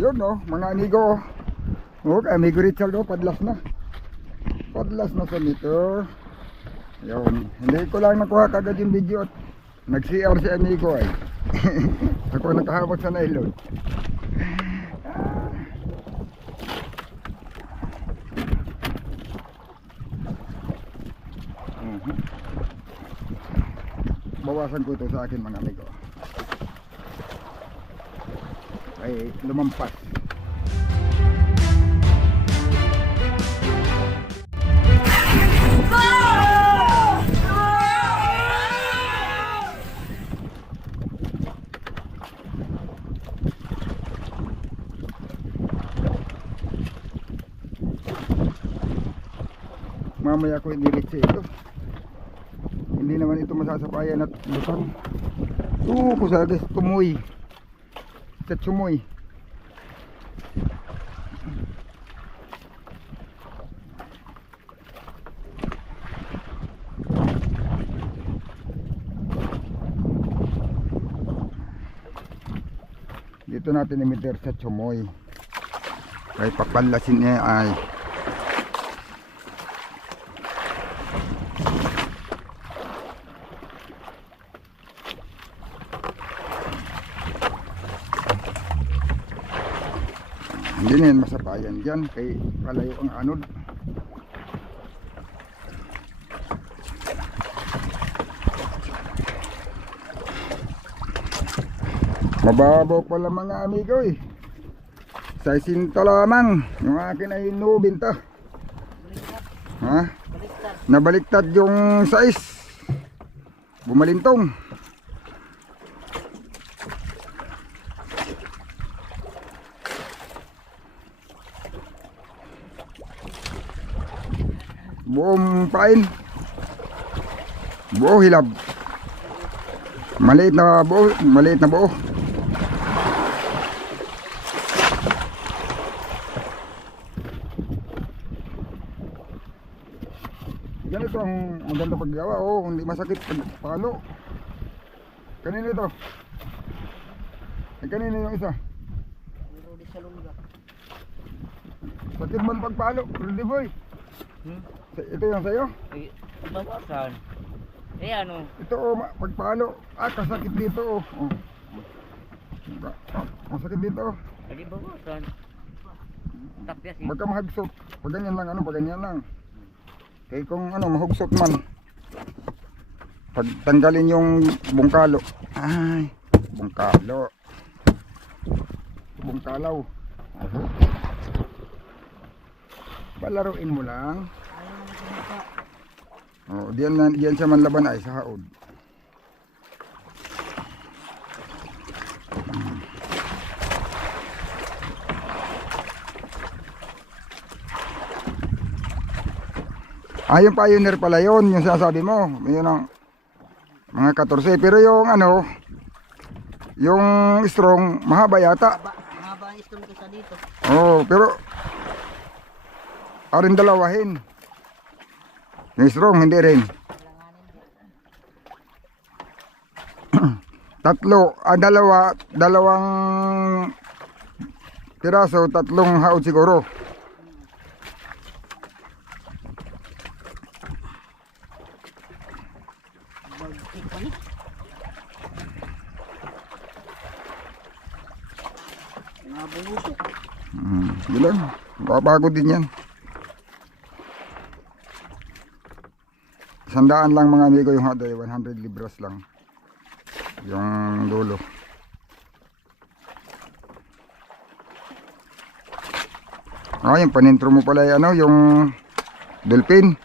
Yun no, mga amigo. Okay, amigo Richard oh, padlas na. Padlas na sa meter. Yun, hindi ko lang nakuha kagad yung video at nag-CR si amigo ay. Ako nakahawak sa nylon. Bawasan ko ito sa akin mga amigo. Ay lumampas. Mamaya ko i-direct ito. Hindi naman ito masasapayan at lutang. Kusagas, tumoy. Katsumoy. Dito natin i-meter sa Chumoy. Ay papalasin niya ay hindi na yan masapayan dyan kay palayo ang anod. Mababaw pala mga amigo eh. Sa isinto lamang. Yung akin ay nubinta. Ha? Nabaliktad yung size. Bumalintong. Buong pain. Buo hilab. Maliit na buo. Maliit na buo. Ganito ang maganda paggawa. Oh, hindi masakit palo. Kanino ito? Ay kanino yung isa? Sakit man pagpalo, Rudy boy. Ito yung sa'yo? Ay, bawasan. Eh ano? Ito oh, pagpalo. Kasakit dito oh. Masakit dito oh. Lagi bawasan. Tapyas eh. Baka mahagsot. Pag ganyan lang ano, pag ganyan lang. Kaya kung ano, mahugsot man. Pag tanggalin yung bungkalo. Ay, bungkalo. Bungkalaw. Palaruin mo lang. Oh, diyan siya manlaban ay sa haod. Yung Pioneer pala yun, yung sinasabi mo. Yun ang mga 14. Pero yung ano, yung strong, mahaba yata. Mahaba ang strong kaysa dito. Oh, pero arin dalawahin. Yung strong, hindi rin. Tatlo, dalawang piraso, tatlong haod siguro. Bilang, babago din yan. 100 lang mga amigo yung hot 100 libras lang yung dulo. Yung panintro mo pala ano, yung dolphin.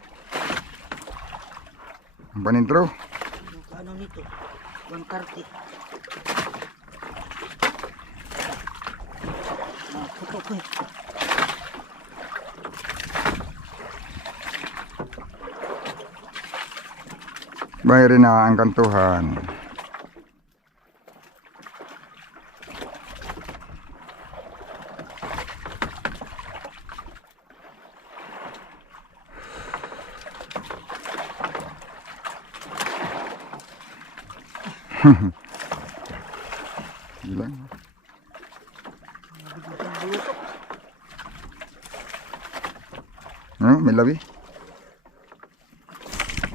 Yung panintro. Ano nito? 130. Puto ko eh. Bayarin na ang kantuhan. Bilang. Ano, may labi.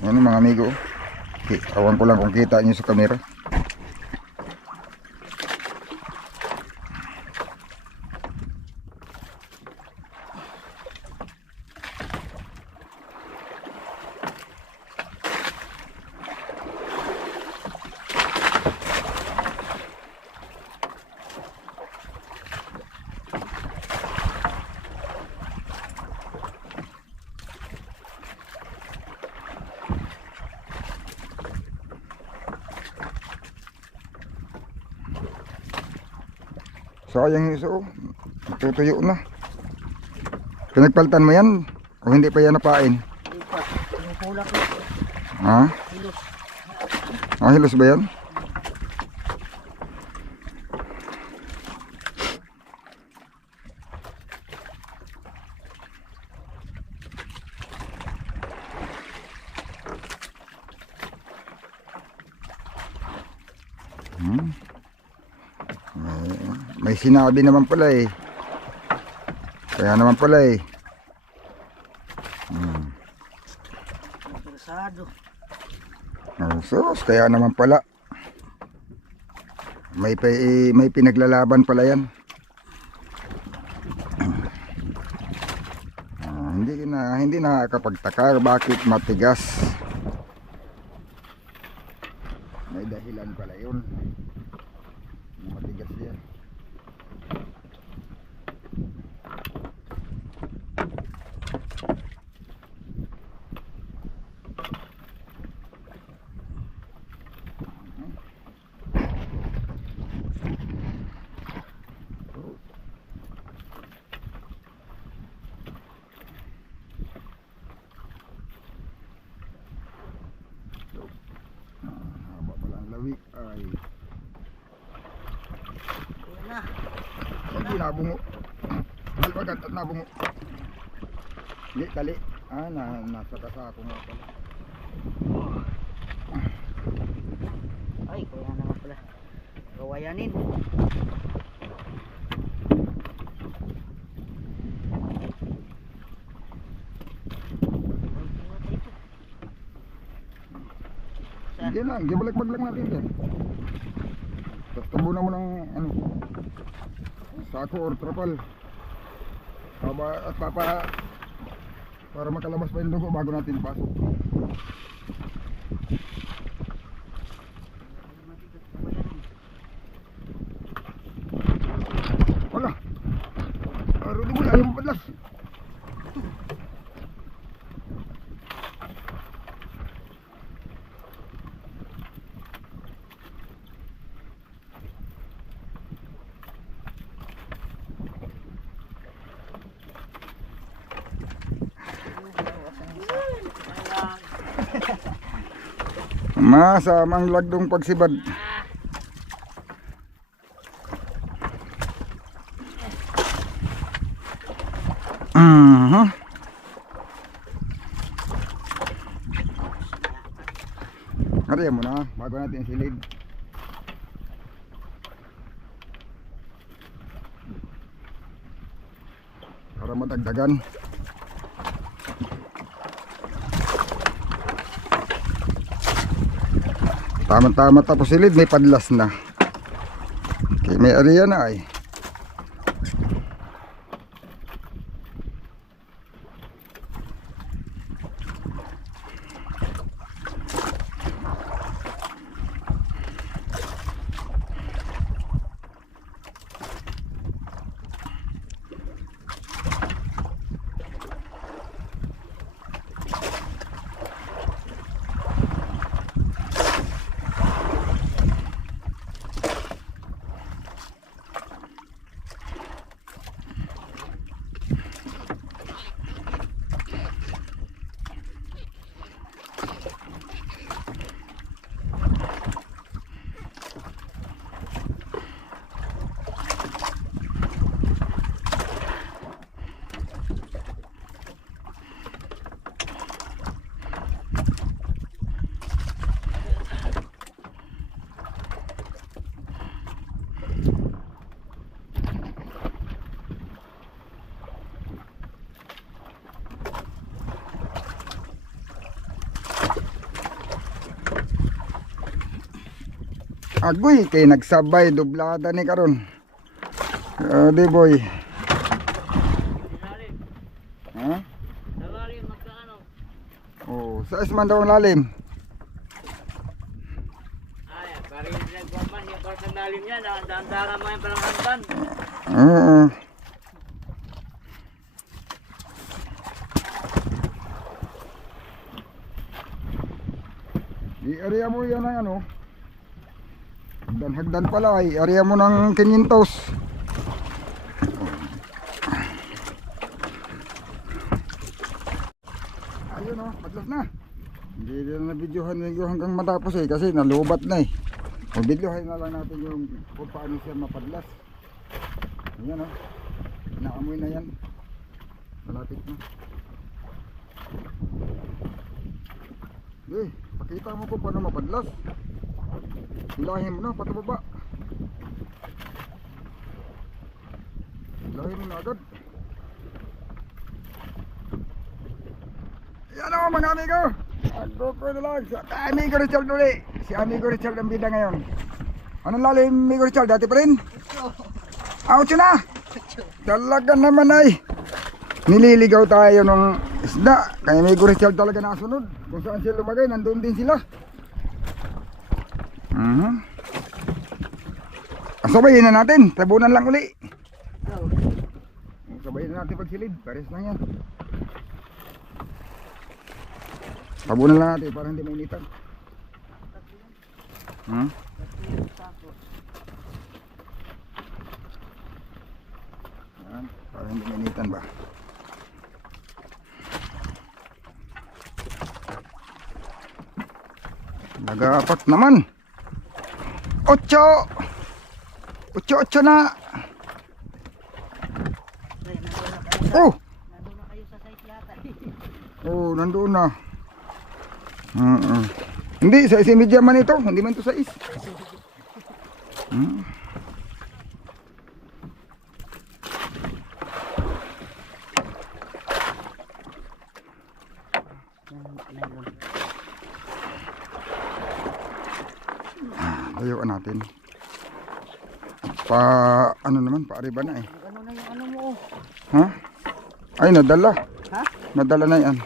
Ano mga amigo. Awan ko lang kung kita nyo sa camera. Sayang yung iso, tutuyo na. Pinagpalitan mo yan o hindi pa yan napain? Hindi pa. Pinupulak ko. Ha? Hilos. Ah, hilos ba yan? May sinabi naman pala eh. Kaya naman pala eh. Interesado. Sus, kaya naman pala. May pinaglalaban pala yan. Hindi nakakapagtaka bakit matigas. May dahilan pala yun. Matigas yan. Haba pala ang lawik ay. Ayan na. Hindi nabungo. Alpagat at nabungo. Hindi, tali. Nasa kasako nga pala. Ay, kaya naman pala. Kawayanin. Hindi na, gibalak-bag lang natin yan. Tapos tabunan mo ng ano, sako or trapal. At para makalabas pa yung dugo bago natin pasok. Wala. Rudy mo, ayaw mo padlas. Masamang lagdong pagsibad. Ariyan mo na bago natin silid. Para madagdagan. Tama-tama tapos silid, may padlas na. Okay, may area na ay. agoy kay nagsabay dublada ni karon. Di boy. Lalim. Ha? Lalim magkaano? Oh, sa man daw ang lalim. Ay, parang yung pinagwaman yung parang lalim niya. Dahan-dahan mo yung parang hanggan. Oo. Di area mo yan ng ano. Hagdan pala ay area mo ng 500. Ayun oh, padlas na. Hindi na videohan hanggang matapos eh kasi nalubat na eh. O videohan na lang natin yung kung paano siya mapadlas. Ayan oh. Naamoy na yan. Malapit na. Pakita mo kung paano mapadlas. Hilahin mo na patababa. Hilahin mo na agad. Yan o mga amigo. Ako ko na lang sa amigo Richard uli. Si amigo Richard ang bida ngayon. Anong lalim amigo Richard? Dati pa rin? Ouch na. Talaga naman ay nililigaw tayo ng isda. Kaya amigo Richard talaga nasunod. Kung saan sila lumagay, nandun din sila. Sabayin na natin, tabunan lang uli. Sabayin na natin pagsilid, pares lang yan. Tabunan lang natin para hindi mainitan. Yan, para hindi mainitan ba. Nag-apat naman. 8 na. Oh. Nandun na kayo sa site yata. Oh, nandoon na. Hindi, sa media man ito. Hindi man ito sa is. Layuan natin. Ano naman, paariba na eh. Ano na yung ano mo? Ha? Ay, nadala. Ha? Nadala na yan.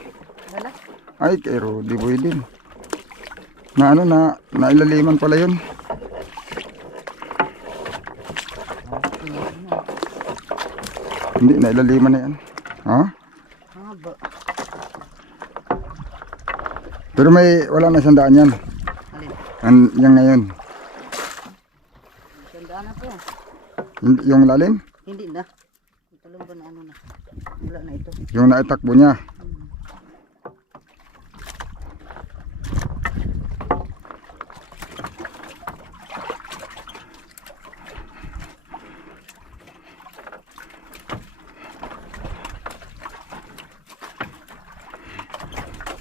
Dala? Ay, kay Rudy Boy din. Na ano na, nailaliman pala yun. Hindi, nailaliman na yan. Ha? Haba. Pero wala na sandaan yan. Alin? Yan ngayon. Sandaan na po. Yung lalim? Hindi na. Talong ba na ano na? Wala na ito. Yung naitakbo niya.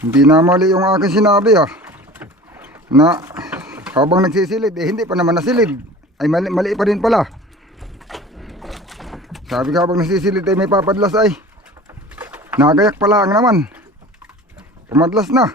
Hindi na mali yung aking sinabi na habang nagsisilid hindi pa naman nasilid ay mali pa rin pala. Sabi ko habang nagsisilid ay may papadlas ay nagayak pala ang naman, pumadlas na.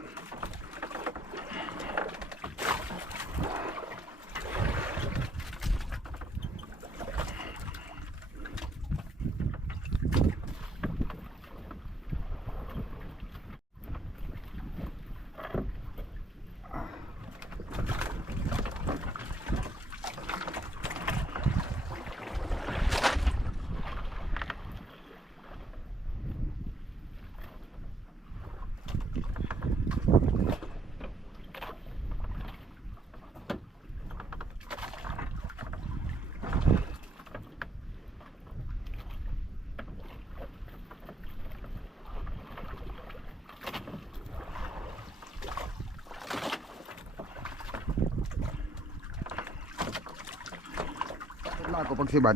Na ako pagsibad.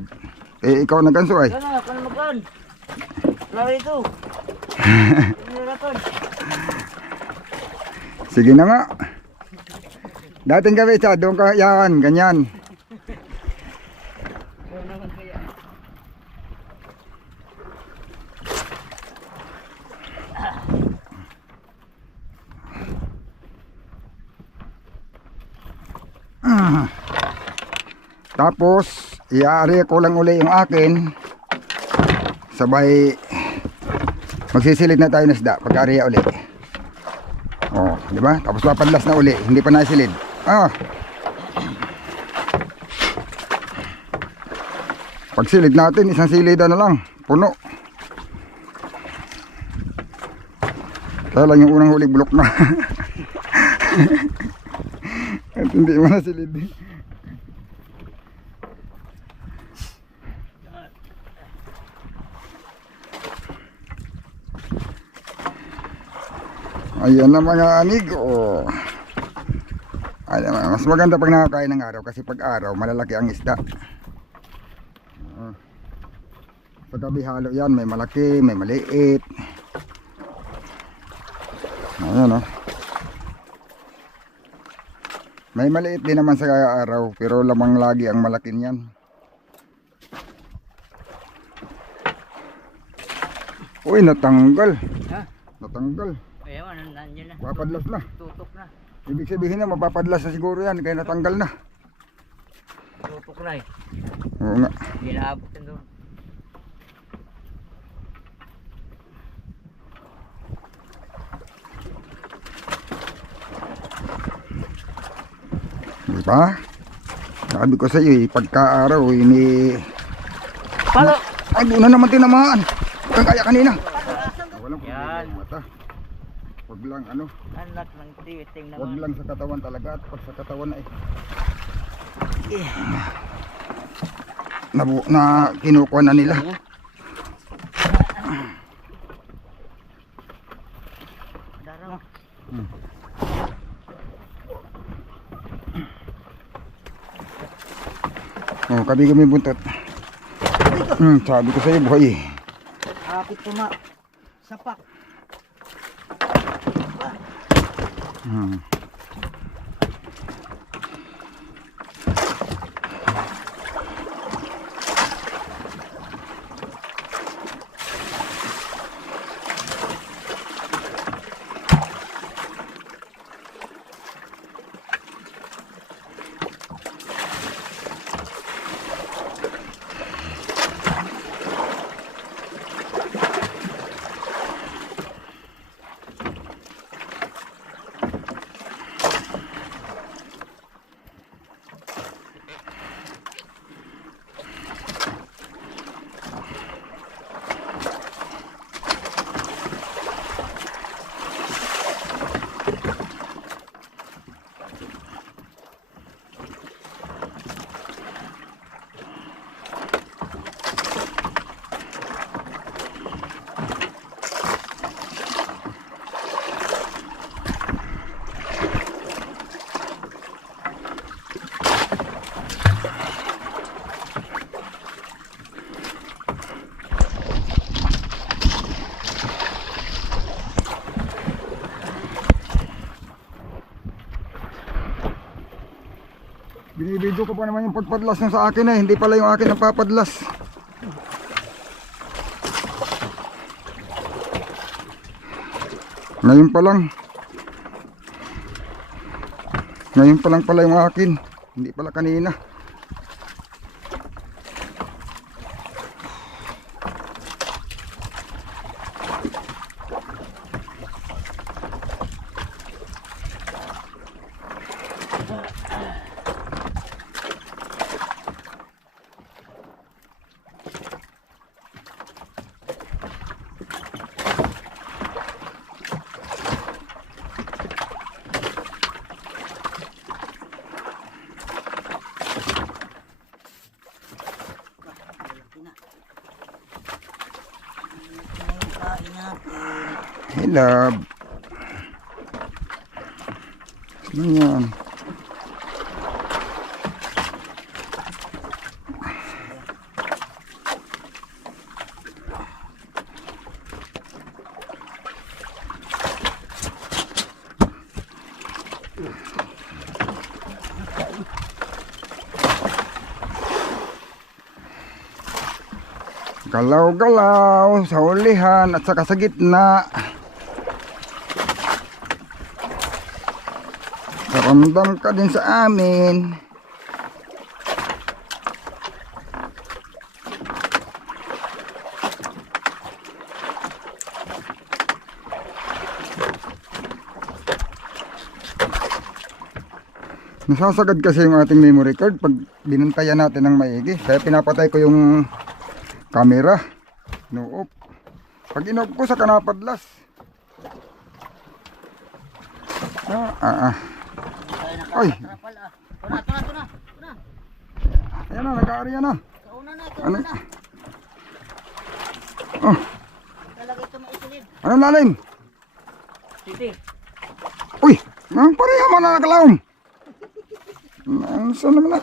Ikaw nagkanso ay. Ano, kano magan? Lari ito. Sige na nga. Dating gabi sa doon ka yan, ganyan. Tapos, iaari ko lang uli yung akin. Sabay, magsisilid na tayo ng isda pag-ariya uli. Oh, di ba? Tapos papadlas na uli, hindi pa nasilid. Pagsilid natin, isang silidan na lang, puno. Kaya lang yung unang huli bulok na. At hindi mo nasilid. Ayan na mga amigo. Ayan, mas maganda pag nakakain ng araw kasi pag araw malalaki ang isda. Paggabi halo yan, may malaki, may maliit. Ayan May maliit din naman sa araw pero lamang lagi ang malaki niyan. Uy, natanggal. Ha? Natanggal. Ayun, nandiyan na. Papadlas na. Tutok na. Ibig sabihin na mapapadlas na siguro yan kaya natanggal na. Tutok na eh. Oo nga. Hindi naabot yan doon. Diba? Sabi ko sa iyo, pagka-araw, ini... Palo! Ay, doon na naman tinamaan. Ang kaya kanina. Walang Yan. problema mata. Huwag lang ano, Anak ng tiwiting naman. huwag lang sa katawan talaga at pag sa katawan na na kinukuha na nila. Daraw. Oh, kabi kami buntot. Sabi ko sa iyo, boy. Kapit tuma. Sapak. Binibidyo ko pa naman yung pagpadlas ng sa akin hindi pala yung akin ang papadlas. Ngayon pa lang. Ngayon pa lang pala yung akin, hindi pala kanina. Hey love. Ano yan? Galaw-galaw sa hulihan at saka sa gitna. Ramdam ka din sa amin. Nasasagad kasi yung ating memory card pag binantayan natin ng maigi. Kaya pinapatay ko yung camera. No, pag inog ko sa kanapadlas. Ay. Tuna. Ayan na, nag-aari na. Kauna na, Ano? na. Oh, Talaga ito maisilid. anong lalim? Titi. Uy, pareha man na nakalaom. Saan naman na?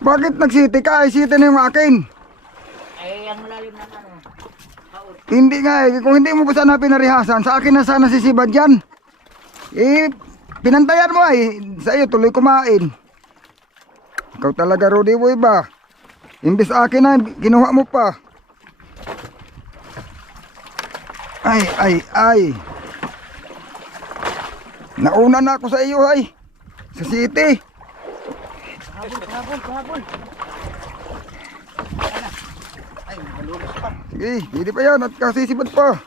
Bakit nagsiti ka? Ay, siti na yung akin. Ay, ang lalim ng ano. Kaot. Hindi nga eh. Kung hindi mo pa sana pinarihasan, sa akin na sana sisibad yan. Eh, pinantayan mo ay. Sa iyo, tuloy kumain. Ikaw talaga, Rudy Boy ba? Imbis akin na, kinuha mo pa. Ay. Nauna na ako sa iyo ay. Sa city. Pahabol. Ay, malulus pa. Sige, hindi pa yan at kasisibad pa.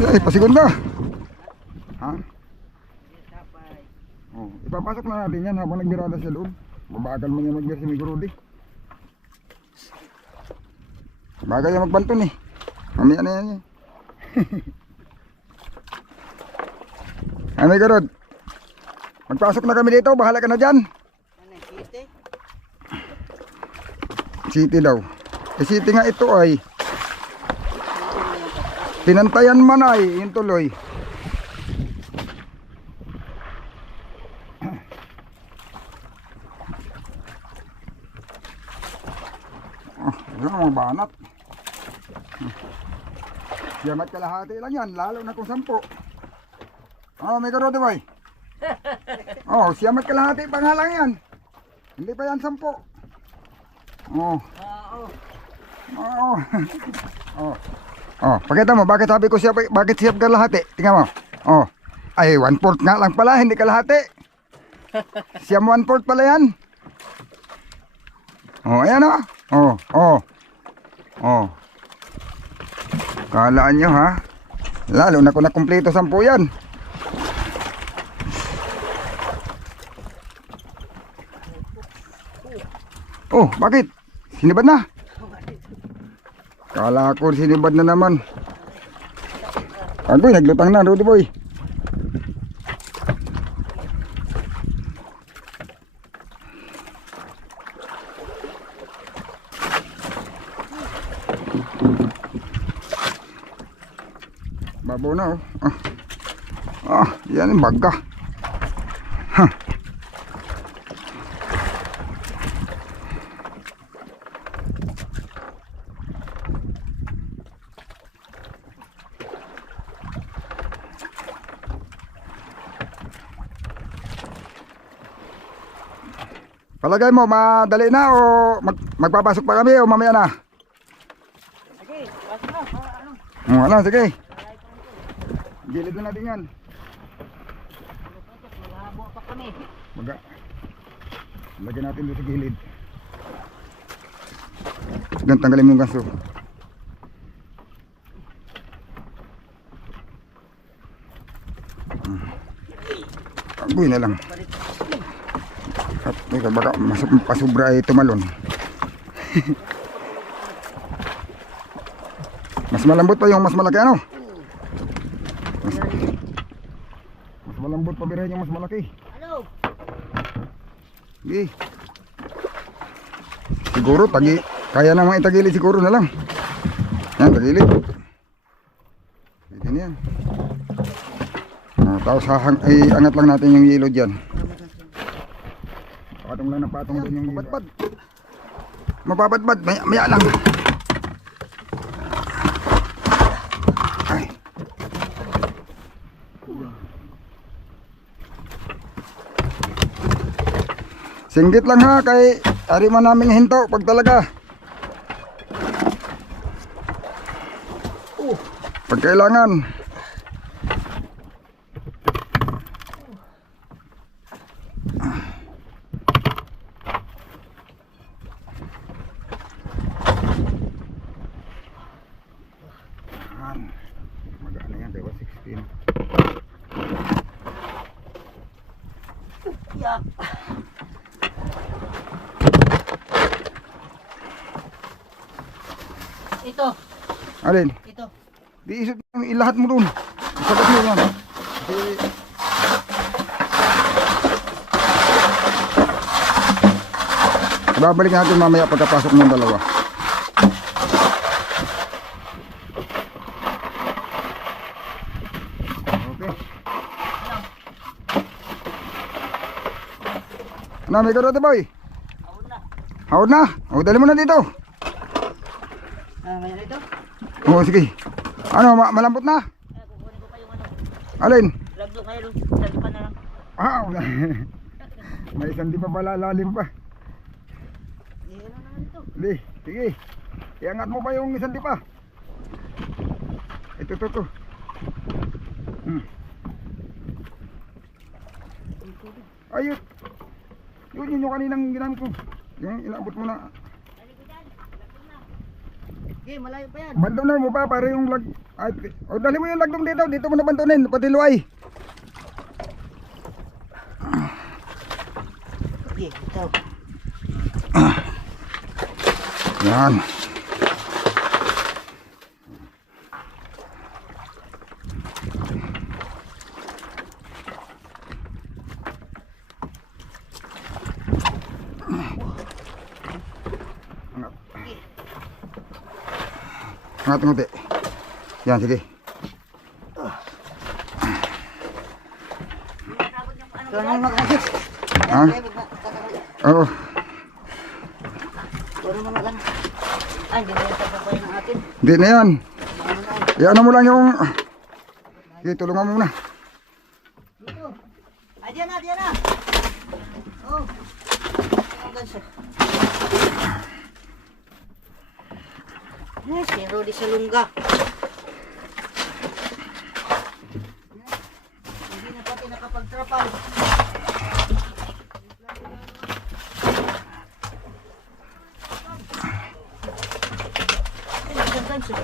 Ay, pasigon na. Ha? Oh, ipapasok na natin yan habang nagbirada sa loob. Mabagal mo niya mag-gear si Migurudi. Bagay yung magbanton eh. Mamaya na yan eh. Ay, Migurud. Magpasok na kami dito. Bahala ka na dyan. Ano, Titi? City daw. Eh, city nga ito ay. Pinantayan man ay. Yung tuloy. Yan ang mga banat. Siyamat kalahati lang yan, lalo na kung 10. May karote boy. Siyamat kalahati pa nga lang yan. Hindi pa yan 10. Pakita mo, bakit sabi ko siya, bakit siyap kalahati? Tingnan mo. Ay, 1/4 nga lang pala, hindi kalahati. Siyam 1/4 pala yan. Ayan o. Kalaan nyo ha. Lalo na kung nakumpleto 10 yan. Bakit? Sinibad na? Kala ko sinibad na naman. Agoy, naglutang na, Rudy Boy. Babaw na yan yung baga. Palagay mo, madali na o magpapasok pa kami o mamaya na? Sige, pasok na. Ano, sige. Gilid na natin yan. Maghabo pa kami. Lagyan natin doon sa gilid. Ganun, tanggalin mo yung ganso. Agoy na lang. At baka pasubra ay tumalon. Mas malambot pa yung mas malaki ano? Mas malambot pa birahin yung mas malaki. Ano? Sige. Siguro kaya namang itagilid siguro na lang. Yan, tagilid. Ganyan yan. Tapos angat lang natin yung yelo dyan. Patong lang na patong doon yung mabadbad. Mababadbad, maya lang. Ay. Singgit lang ha, kay ari man namin hinto pag talaga. Pag kailangan. Yan. Magana yan, diba? 16. Yeah. Ito, Alin? ito. Di isot mo, ilahat mo dun. Sagot mo yan. Kasi... Babalik natin mamaya pagkapasok ng dalawa. Okay. Ano, may karote boy? Awon na. Hawad na. O, dali mo na dito. May ito. O, sige. Ano, malambot na? Kukunin ko pa yung ano. Alin? Lagdo kayo, sabi pa na lang. Ah, wala. May isang di pa pala lalim pa. Ano naman ito? Hindi, sige. Iangat mo pa yung isang di pa. Ito. Ayun. Yun yung kaninang ginamit ko. Yung inabot mo na. Okay, malayo pa yan. Bantunan mo pa para yung lag... Ay, o, dali mo yung lagdong dito. Dito mo na bantunin. Pati luay. Okay, ito. Yan. Angat nguti. Yan, sige. Ito nang mag-agit. Ha? Oo. Puro mo mag-ano. Ay, hindi na yung pagkakuha ng atin. Hindi na yan. Ano na yan? Iyan mo lang yung... Sige, tulungan mo muna. Dito. Ay, diyan na. Oh. Hanggang siya. Yes, si Rudy Salunga. Hindi na pati nakapagtrapal. Ay, hanggang siya.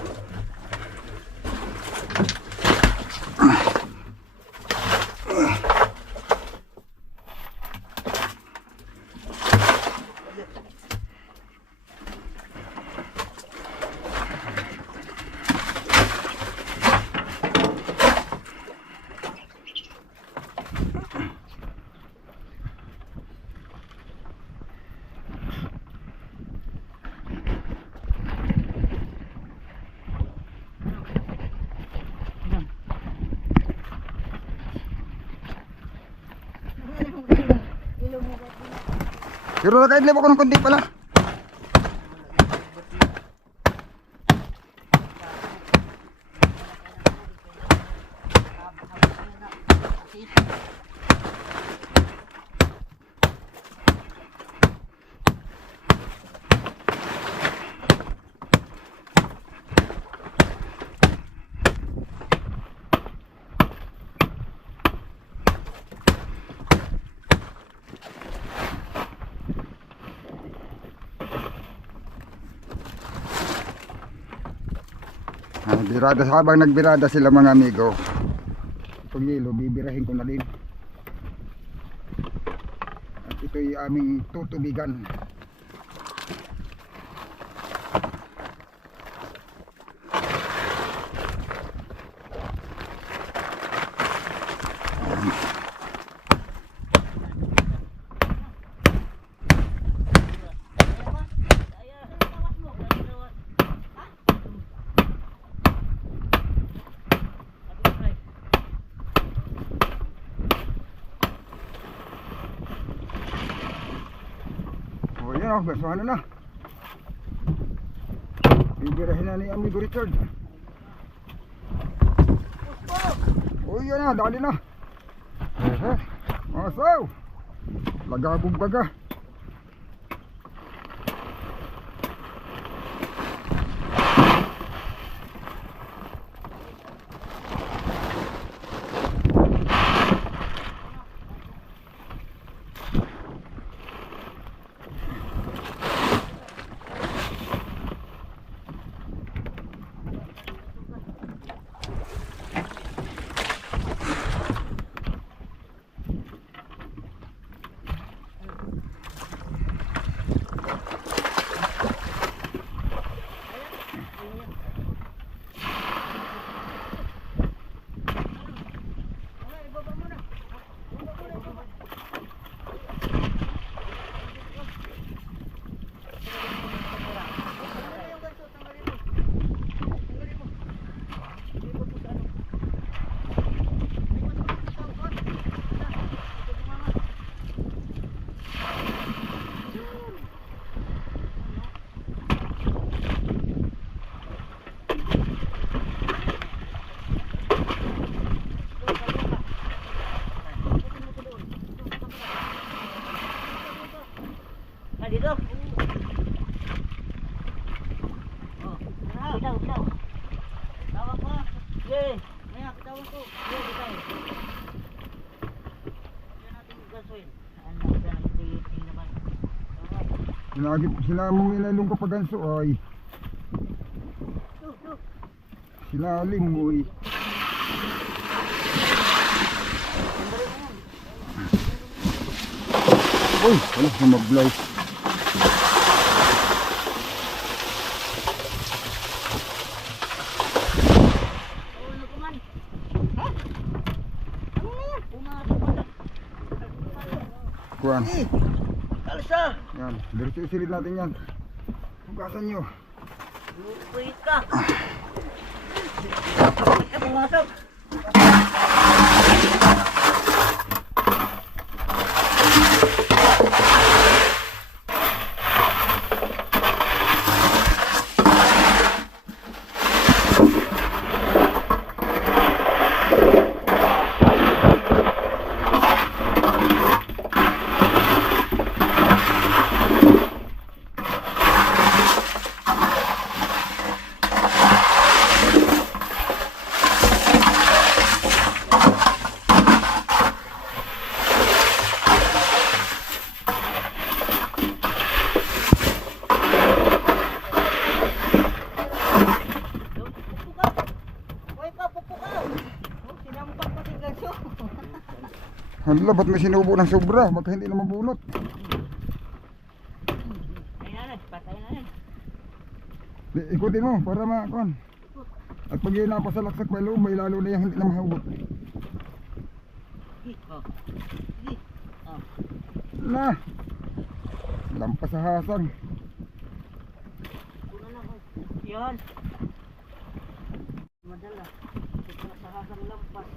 Pero nakaidlip ako ng konti pala. Birada, habang nagbirada sila mga amigo, itong yelo bibirahin ko na din. At ito'y aming tutubigan. O yan o, besuhan na. Bibirahin na ni amigo Richard. O yan na, dali na. Masaw. Lagabog baga. Sinamong nilalong ko paganso ay. Sinalim mo ay. Uy, wala na mag-blow. Kuan. Kalsa! Yan, diretso isilid natin yan. Hugasan nyo. Lupit ka! Ay, pumasok! Hala, ba't may sinubo ng sobra? Baka hindi na mabunot. Ayun na, patay na yan. Ikutin mo para makon. At pag yun napasalaksak may loob, may lalo na yung hindi na mahugot. Oh. Oh. Na! Lampas sa hasang. Kuna na ko. Yan. Madala. Ito sa hasang lampas.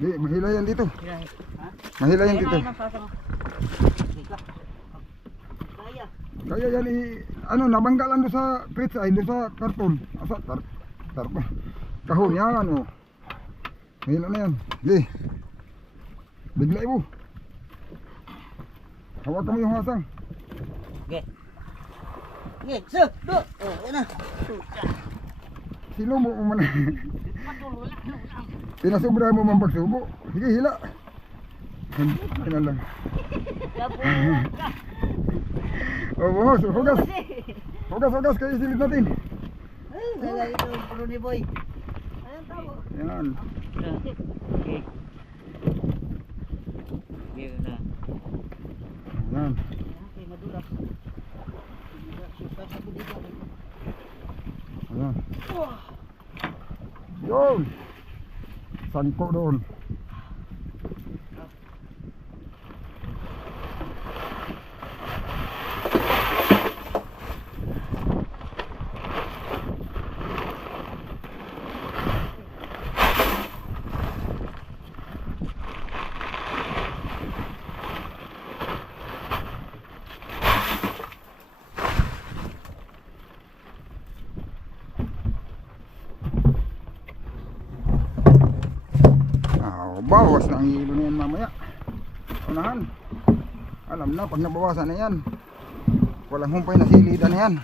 Di, mahila yan dito. Yan. Ha? Mahila yan dito. Ayun ang hasang. Ika. Kaya. Kaya yan ano, nabanggalan doon sa crates ay doon sa karton. Asa, karton. Kahon yan, ano. Mahila na yan. Di. Bigla mo. Hawakan mo yung hasang. Okay. Okay, so, do. Oh, yan na. Suca. Sino mo umana? Patulo lang. Pinasobra mo man pagsubo. Sige, hila. Ano lang. Labo. Oh, buhos, hugas. Hugas, kayo silid natin. Ay, nalagay ito, puro ni boy. Ayun, tao. Yan. Okay. Here na. Yan. Okay, madulas. Suka sa dito. Ayan. Yun. Sangko doon. Bawas na ang hilo na yan mamaya. Unahan. Alam na pag nabawasan na yan, walang humpay na silidan na yan.